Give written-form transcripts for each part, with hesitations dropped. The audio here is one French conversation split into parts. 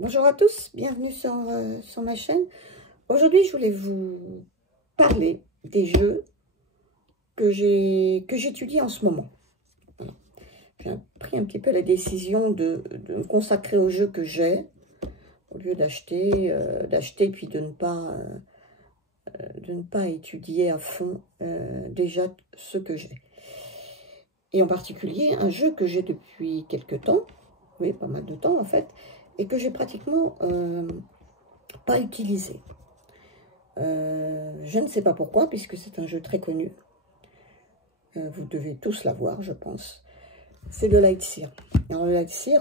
Bonjour à tous, bienvenue sur ma chaîne. Aujourd'hui, je voulais vous parler des jeux que j'étudie en ce moment. Voilà. J'ai pris un petit peu la décision de me consacrer aux jeux que j'ai, au lieu d'acheter puis de ne pas étudier à fond déjà ce que j'ai. Et en particulier, un jeu que j'ai depuis quelques temps, oui, pas mal de temps en fait, et que j'ai pratiquement pas utilisé. Je ne sais pas pourquoi, puisque c'est un jeu très connu. Vous devez tous l'avoir, je pense. C'est le Lightseer. Alors, le Lightseer,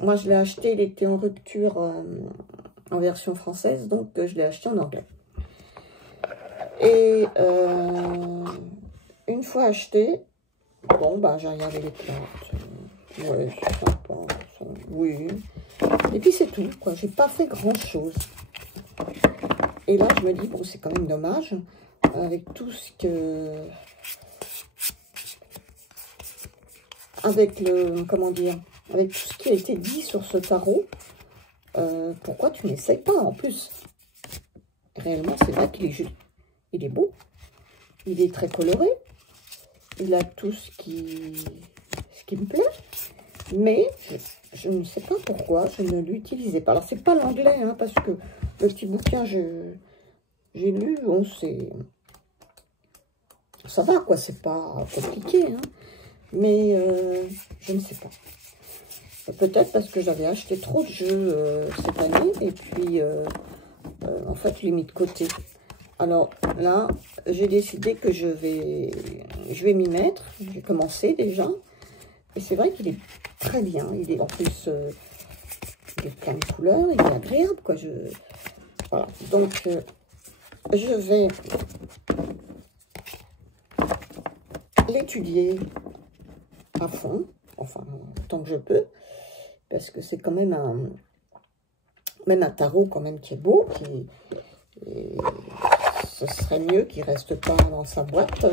moi, je l'ai acheté, il était en rupture en version française, donc je l'ai acheté en anglais. Et une fois acheté, bon, bah, j'ai regardé les cartes. Ouais, c'est sympa. Oui. Et puis, c'est tout, quoi. J'ai pas fait grand-chose. Et là, je me dis, bon, c'est quand même dommage, avec tout ce que... Avec le... Comment dire? Avec tout ce qui a été dit sur ce tarot, pourquoi tu n'essayes pas, en plus? Réellement, c'est vrai qu'il est joli. Il est beau. Il est très coloré. Il a tout ce qui me plaît. Mais je ne sais pas pourquoi je ne l'utilisais pas. Alors, c'est pas l'anglais, hein, parce que le petit bouquin, j'ai lu, bon, c'est... Ça va, quoi, c'est pas compliqué, hein. Mais je ne sais pas. Peut-être parce que j'avais acheté trop de jeux cette année, et puis, en fait, je l'ai mis de côté. Alors, là, j'ai décidé que je vais m'y mettre. J'ai commencé déjà. Et c'est vrai qu'il est très bien. Il est en plus, il est plein de couleurs, il est agréable, quoi. Voilà. Donc, je vais l'étudier à fond, enfin, tant que je peux, parce que c'est quand même un tarot quand même qui est beau, et ce serait mieux qu'il reste pas dans sa boîte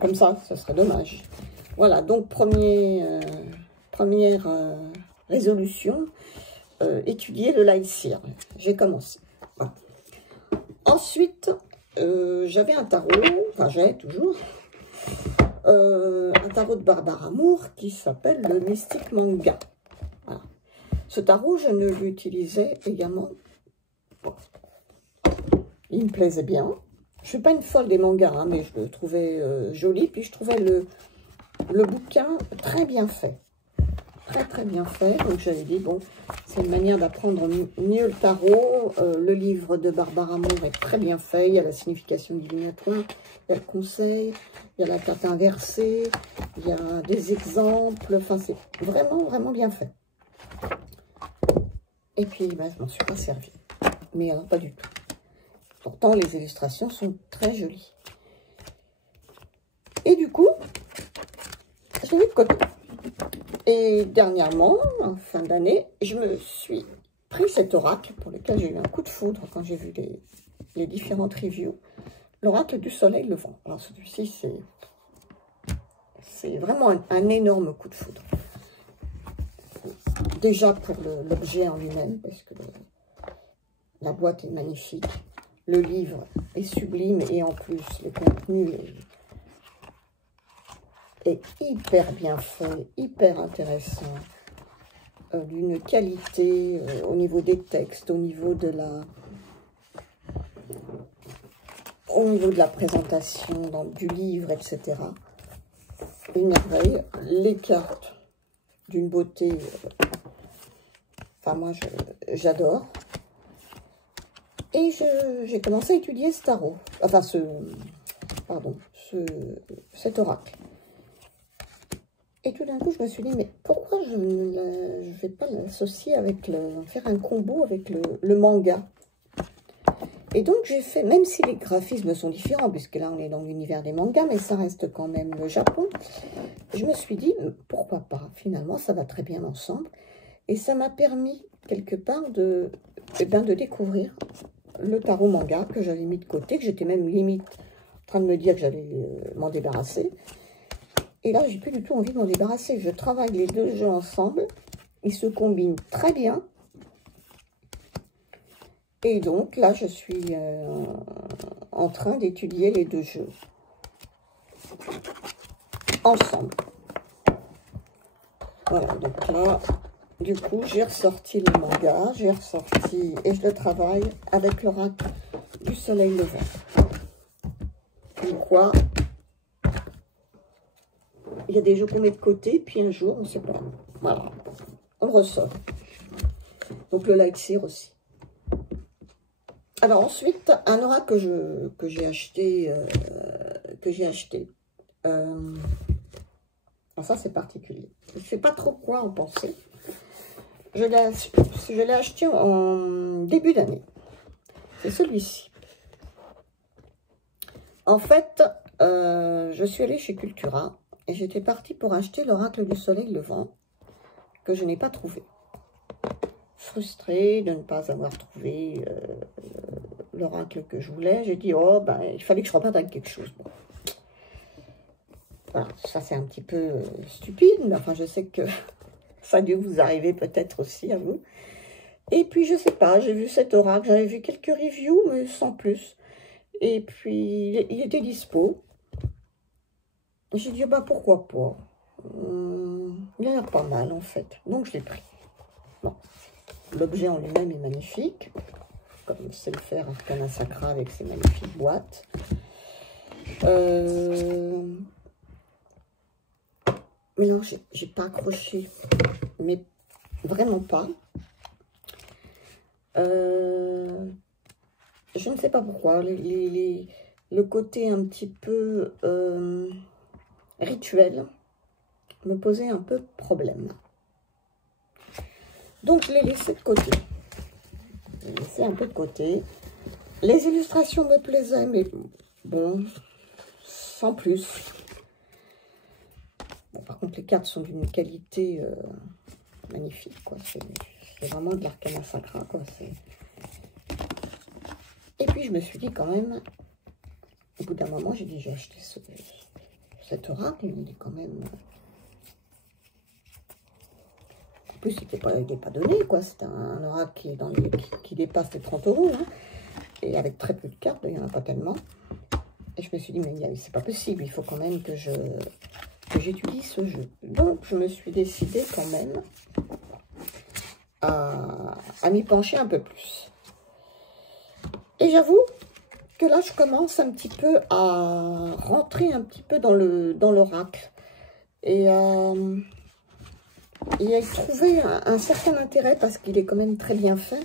comme ça, ce serait dommage. Voilà, donc première résolution, étudier le Lightseer. J'ai commencé. Voilà. Ensuite, j'avais un tarot, enfin j'ai toujours, un tarot de Barbara Moore qui s'appelle le Mystic Manga. Voilà. Ce tarot, je ne l'utilisais également. Bon. Il me plaisait bien. Je ne suis pas une folle des mangas, hein, mais je le trouvais joli. Puis je trouvais le bouquin très bien fait. Très bien fait. Donc j'avais dit, bon, c'est une manière d'apprendre mieux le tarot. Le livre de Barbara Moore est très bien fait. Il y a la signification divinatoire, il y a le conseil, il y a la carte inversée, il y a des exemples. Enfin, c'est vraiment bien fait. Et puis, ben, je m'en suis pas servi. Mais alors, pas du tout. Pourtant, les illustrations sont très jolies. Et du coup, je l'ai mis de côté. Et dernièrement, en fin d'année, je me suis pris cet oracle pour lequel j'ai eu un coup de foudre quand j'ai vu les différentes reviews. L'oracle du soleil levant. Alors celui-ci, c'est vraiment un énorme coup de foudre. Déjà pour l'objet en lui-même, parce que la boîte est magnifique. Le livre est sublime et en plus, le contenu est hyper bien fait, hyper intéressant, d'une qualité au niveau des textes, au niveau de la présentation du livre, etc. Une merveille. Les cartes d'une beauté, enfin moi j'adore. Et j'ai commencé à étudier ce tarot, enfin cet oracle. Et tout d'un coup, je me suis dit, mais pourquoi je ne vais pas l'associer avec faire un combo avec le manga? Et donc, j'ai fait, même si les graphismes sont différents, puisque là, on est dans l'univers des mangas, mais ça reste quand même le Japon, je me suis dit, pourquoi pas? Finalement, ça va très bien ensemble. Et ça m'a permis, quelque part, de découvrir le tarot manga que j'avais mis de côté, que j'étais même limite en train de me dire que j'allais m'en débarrasser. Et là, j'ai plus du tout envie de m'en débarrasser. Je travaille les deux jeux ensemble. Ils se combinent très bien. Et donc, là, je suis en train d'étudier les deux jeux ensemble. Voilà, donc là, du coup, j'ai ressorti le manga, j'ai ressorti, et je le travaille avec l'oracle du soleil levant. Comme quoi, il y a des jeux qu'on met de côté, puis un jour, on ne sait pas. Voilà, on ressort. Donc le Lightseer aussi. Alors ensuite, un oracle que j'ai acheté, ça c'est particulier. Je ne sais pas trop quoi en penser. Je l'ai acheté en début d'année. C'est celui-ci. En fait, je suis allée chez Cultura et j'étais partie pour acheter l'oracle du soleil levant que je n'ai pas trouvé. Frustrée de ne pas avoir trouvé l'oracle que je voulais, j'ai dit, oh, ben, il fallait que je reparte avec quelque chose. Bon. Voilà, ça c'est un petit peu stupide, mais enfin, je sais que ça a dû vous arriver peut-être aussi à vous. Et puis, je sais pas, j'ai vu cet oracle, j'avais vu quelques reviews, mais sans plus. Et puis, il était dispo. J'ai dit, bah, pourquoi pas. Il a l'air pas mal, en fait. Donc, je l'ai pris. Bon. L'objet en lui-même est magnifique, comme sait le faire Arcana Sacra avec ses magnifiques boîtes. Mais non, j'ai pas accroché, mais vraiment pas. Je ne sais pas pourquoi. Le côté un petit peu rituel me posait un peu problème. Donc, je l'ai laissé de côté. Je l'ai laissé un peu de côté. Les illustrations me plaisaient, mais bon, sans plus. Bon, par contre, les cartes sont d'une qualité magnifique, quoi. C'est vraiment de l'Arcana Sacra, quoi. Et puis, je me suis dit quand même, au bout d'un moment, j'ai dit, j'ai acheté cet oracle, il est quand même... En plus, il n'est pas donné, quoi. C'est un oracle qui dépasse les 30 €, hein. Et avec très peu de cartes, il n'y en a pas tellement. Et je me suis dit, mais c'est pas possible, il faut quand même que j'étudie ce jeu. Donc, je me suis décidée quand même à m'y pencher un peu plus. Et j'avoue que là, je commence un petit peu à rentrer un petit peu dans l'oracle. Et à y trouver un certain intérêt parce qu'il est quand même très bien fait.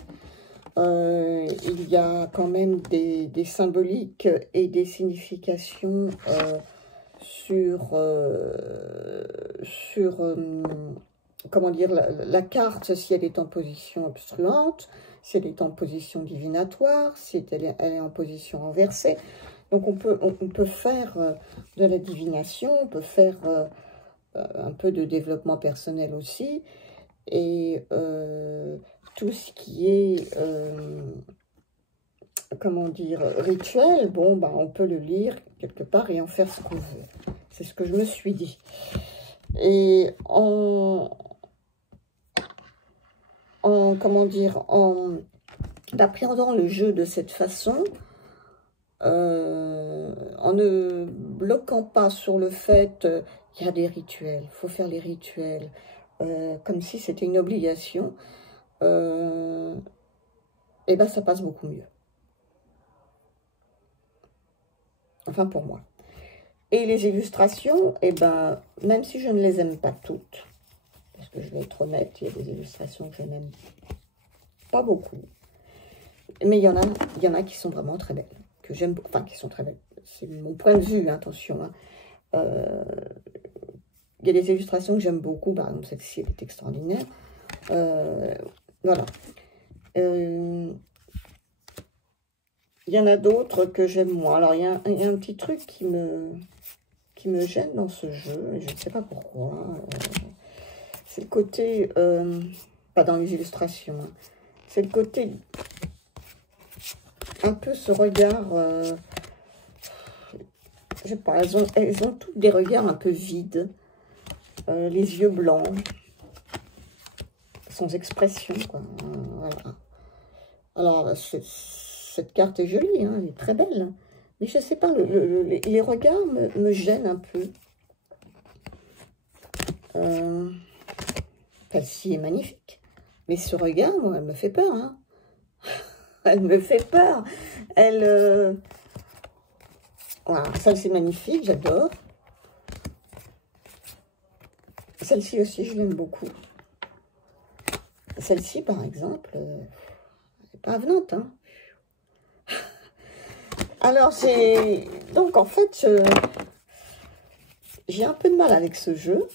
Il y a quand même des symboliques et des significations comment dire, la carte, si elle est en position obstruante, si elle est en position divinatoire, si elle est en position inversée. Donc on peut faire de la divination, on peut faire un peu de développement personnel aussi, et tout ce qui est, comment dire, rituel, bon, bah, on peut le lire quelque part et en faire ce qu'on veut. C'est ce que je me suis dit. Et comment dire, en appréhendant le jeu de cette façon, en ne bloquant pas sur le fait qu'il y a des rituels, il faut faire les rituels, comme si c'était une obligation, et ben ça passe beaucoup mieux. Enfin pour moi. Et les illustrations, et ben même si je ne les aime pas toutes, parce que je vais être honnête, il y a des illustrations que je n'aime pas beaucoup, mais il y en a qui sont vraiment très belles, que j'aime, enfin qui sont très belles. C'est mon point de vue, hein, attention. Hein. Il y a des illustrations que j'aime beaucoup, par exemple celle-ci, elle est extraordinaire. Voilà. Il y en a d'autres que j'aime moins. Alors, il y a un petit truc qui me gêne dans ce jeu, et je ne sais pas pourquoi. C'est le côté, pas dans les illustrations, hein, c'est le côté, un peu ce regard, je sais pas, elles ont toutes des regards un peu vides, les yeux blancs. sans expression, quoi. Voilà. Alors, cette carte est jolie, hein, elle est très belle. Mais je ne sais pas, les regards me gênent un peu. Celle-ci est magnifique. Mais ce regard, moi, elle me fait peur. Hein. Elle me fait peur. Elle... Voilà, celle-ci est magnifique, j'adore. Celle-ci aussi, je l'aime beaucoup. Celle-ci, par exemple, elle n'est pas avenante. Hein. Alors, j'ai... Donc, en fait, j'ai un peu de mal avec ce jeu.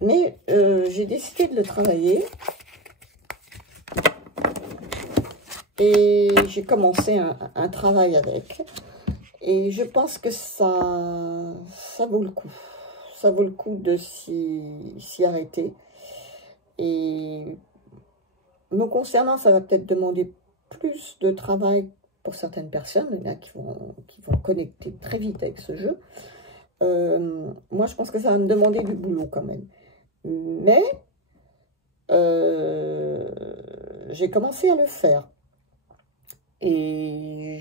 Mais j'ai décidé de le travailler. Et j'ai commencé un travail avec. Et je pense que ça vaut le coup. Ça vaut le coup de s'y arrêter. Et me concernant, ça va peut-être demander plus de travail pour certaines personnes. Il y en a qui vont connecter très vite avec ce jeu. Moi, je pense que ça va me demander du boulot quand même. Mais j'ai commencé à le faire. Et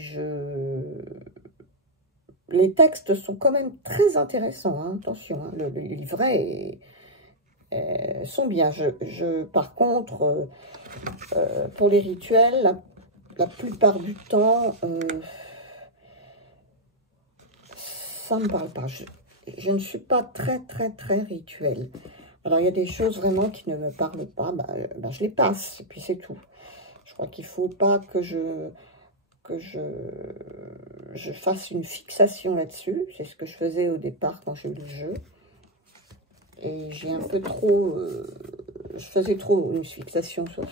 les textes sont quand même très intéressants, hein, attention, hein, le livret sont bien. Par contre, pour les rituels, la plupart du temps, ça ne me parle pas. Je ne suis pas très rituel. Alors, il y a des choses vraiment qui ne me parlent pas, je les passe, et puis c'est tout. Je crois qu'il ne faut pas que je fasse une fixation là-dessus. C'est ce que je faisais au départ quand j'ai eu le jeu. Et j'ai un peu trop... je faisais trop une fixation sur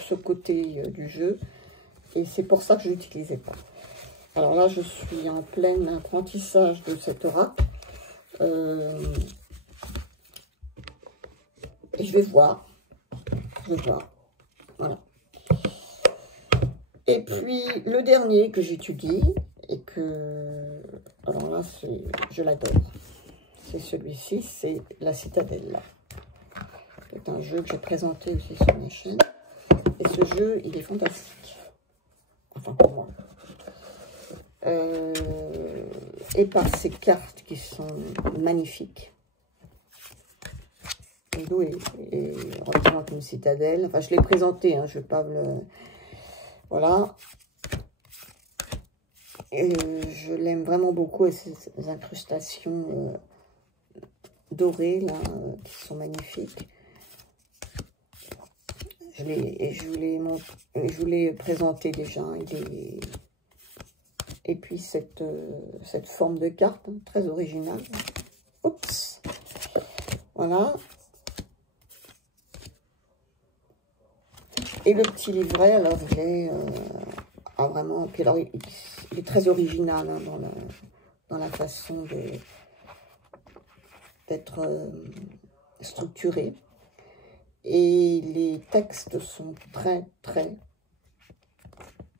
ce côté du jeu. Et c'est pour ça que je ne l'utilisais pas. Alors là, je suis en plein apprentissage de cet oracle. Et je vais voir. Voilà. Et puis, le dernier que j'étudie, et que... Alors là, je l'adore. C'est celui-ci, c'est La Citadelle. C'est un jeu que j'ai présenté aussi sur ma chaîne. Et ce jeu, il est fantastique. Enfin, pour moi. Et par ces cartes qui sont magnifiques. Le dos représente une citadelle. Enfin, je l'ai présenté, hein, je ne vais pas le... Voilà. Et je l'aime vraiment beaucoup, et ces incrustations dorées, là, qui sont magnifiques. Je vous l'ai présenté déjà. Et puis cette forme de carte, hein, très originale. Oups. Voilà. Et le petit livret, alors il est vraiment... Puis alors, il est très original, hein, dans la façon d'être structuré. Et les textes sont très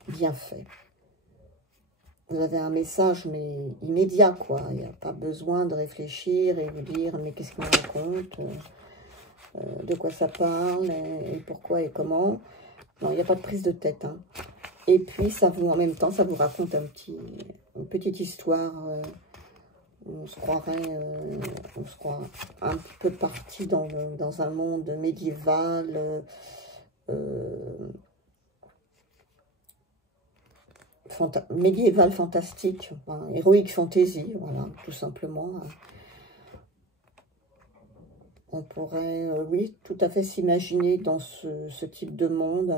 bien faits. Vous avez un message, mais immédiat, quoi. Il n'y a pas besoin de réfléchir et vous dire, mais qu'est-ce qu'il me raconte, de quoi ça parle, et pourquoi et comment. Non, il n'y a pas de prise de tête. Hein. Et puis, en même temps, ça vous raconte une petite histoire. On se croirait un peu parti dans un monde médiéval, médiéval fantastique, enfin, héroïque fantasy, voilà, tout simplement. On pourrait, oui, tout à fait s'imaginer dans ce type de monde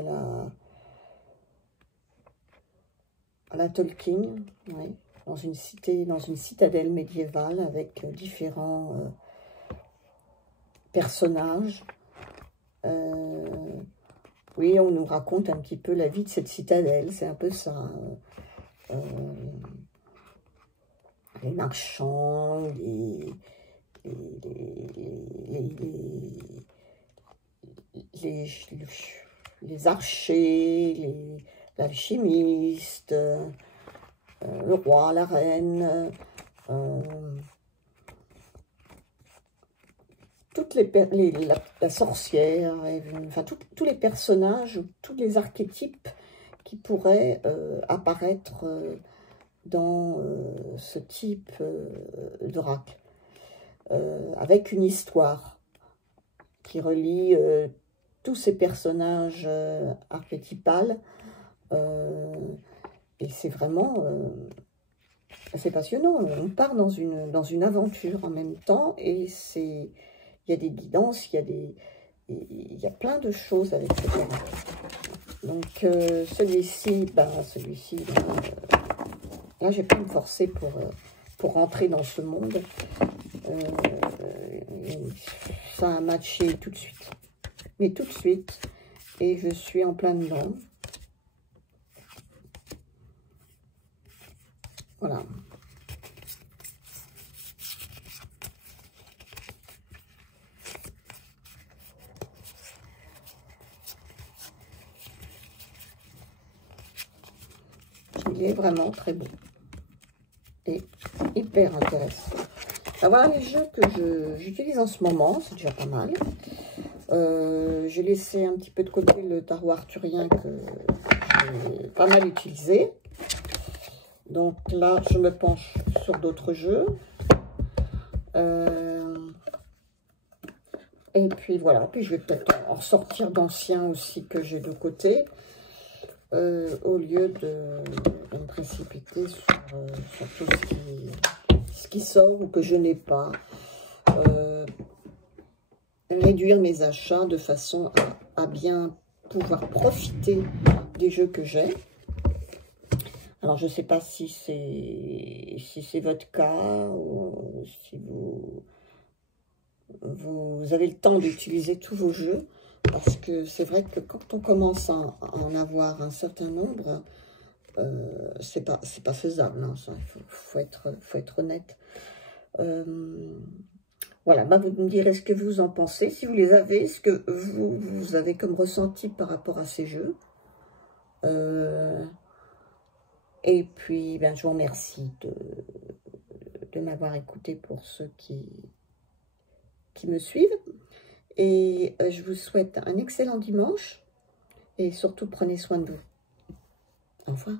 à la Tolkien, oui, dans une citadelle médiévale avec différents personnages. Oui, on nous raconte un petit peu la vie de cette citadelle, c'est un peu ça. Les marchands, les archers, les alchimistes, le roi, la reine, toutes la sorcière, enfin tous les personnages, tous les archétypes qui pourraient apparaître dans ce type d'oracle, avec une histoire qui relie tous ces personnages archétypales, et c'est vraiment c'est passionnant. On part dans une aventure en même temps, et il y a des guidances, il y a plein de choses avec ce oracle. Donc celui-ci, là, je vais pas me forcer pour rentrer dans ce monde. Ça a matché tout de suite. Mais tout de suite. Et je suis en plein dedans. Voilà. Il est vraiment très beau. Et hyper intéressant. Alors, voilà les jeux que j'utilise en ce moment, c'est déjà pas mal. J'ai laissé un petit peu de côté le tarot arthurien que j'ai pas mal utilisé. Donc là, je me penche sur d'autres jeux. Et puis voilà, puis je vais peut-être en ressortir d'anciens aussi que j'ai de côté. Au lieu de me précipiter sur tout ce qui sort ou que je n'ai pas. Réduire mes achats de façon à bien pouvoir profiter des jeux que j'ai. Alors, je ne sais pas si c'est votre cas ou si vous avez le temps d'utiliser tous vos jeux. Parce que c'est vrai que quand on commence à en avoir un certain nombre, c'est pas faisable. Hein, il faut être honnête. Voilà, bah vous me direz ce que vous en pensez, si vous les avez, ce que vous avez comme ressenti par rapport à ces jeux. Et puis, ben, je vous remercie de m'avoir écouté pour ceux qui me suivent. Et je vous souhaite un excellent dimanche. Et surtout, prenez soin de vous. Au revoir.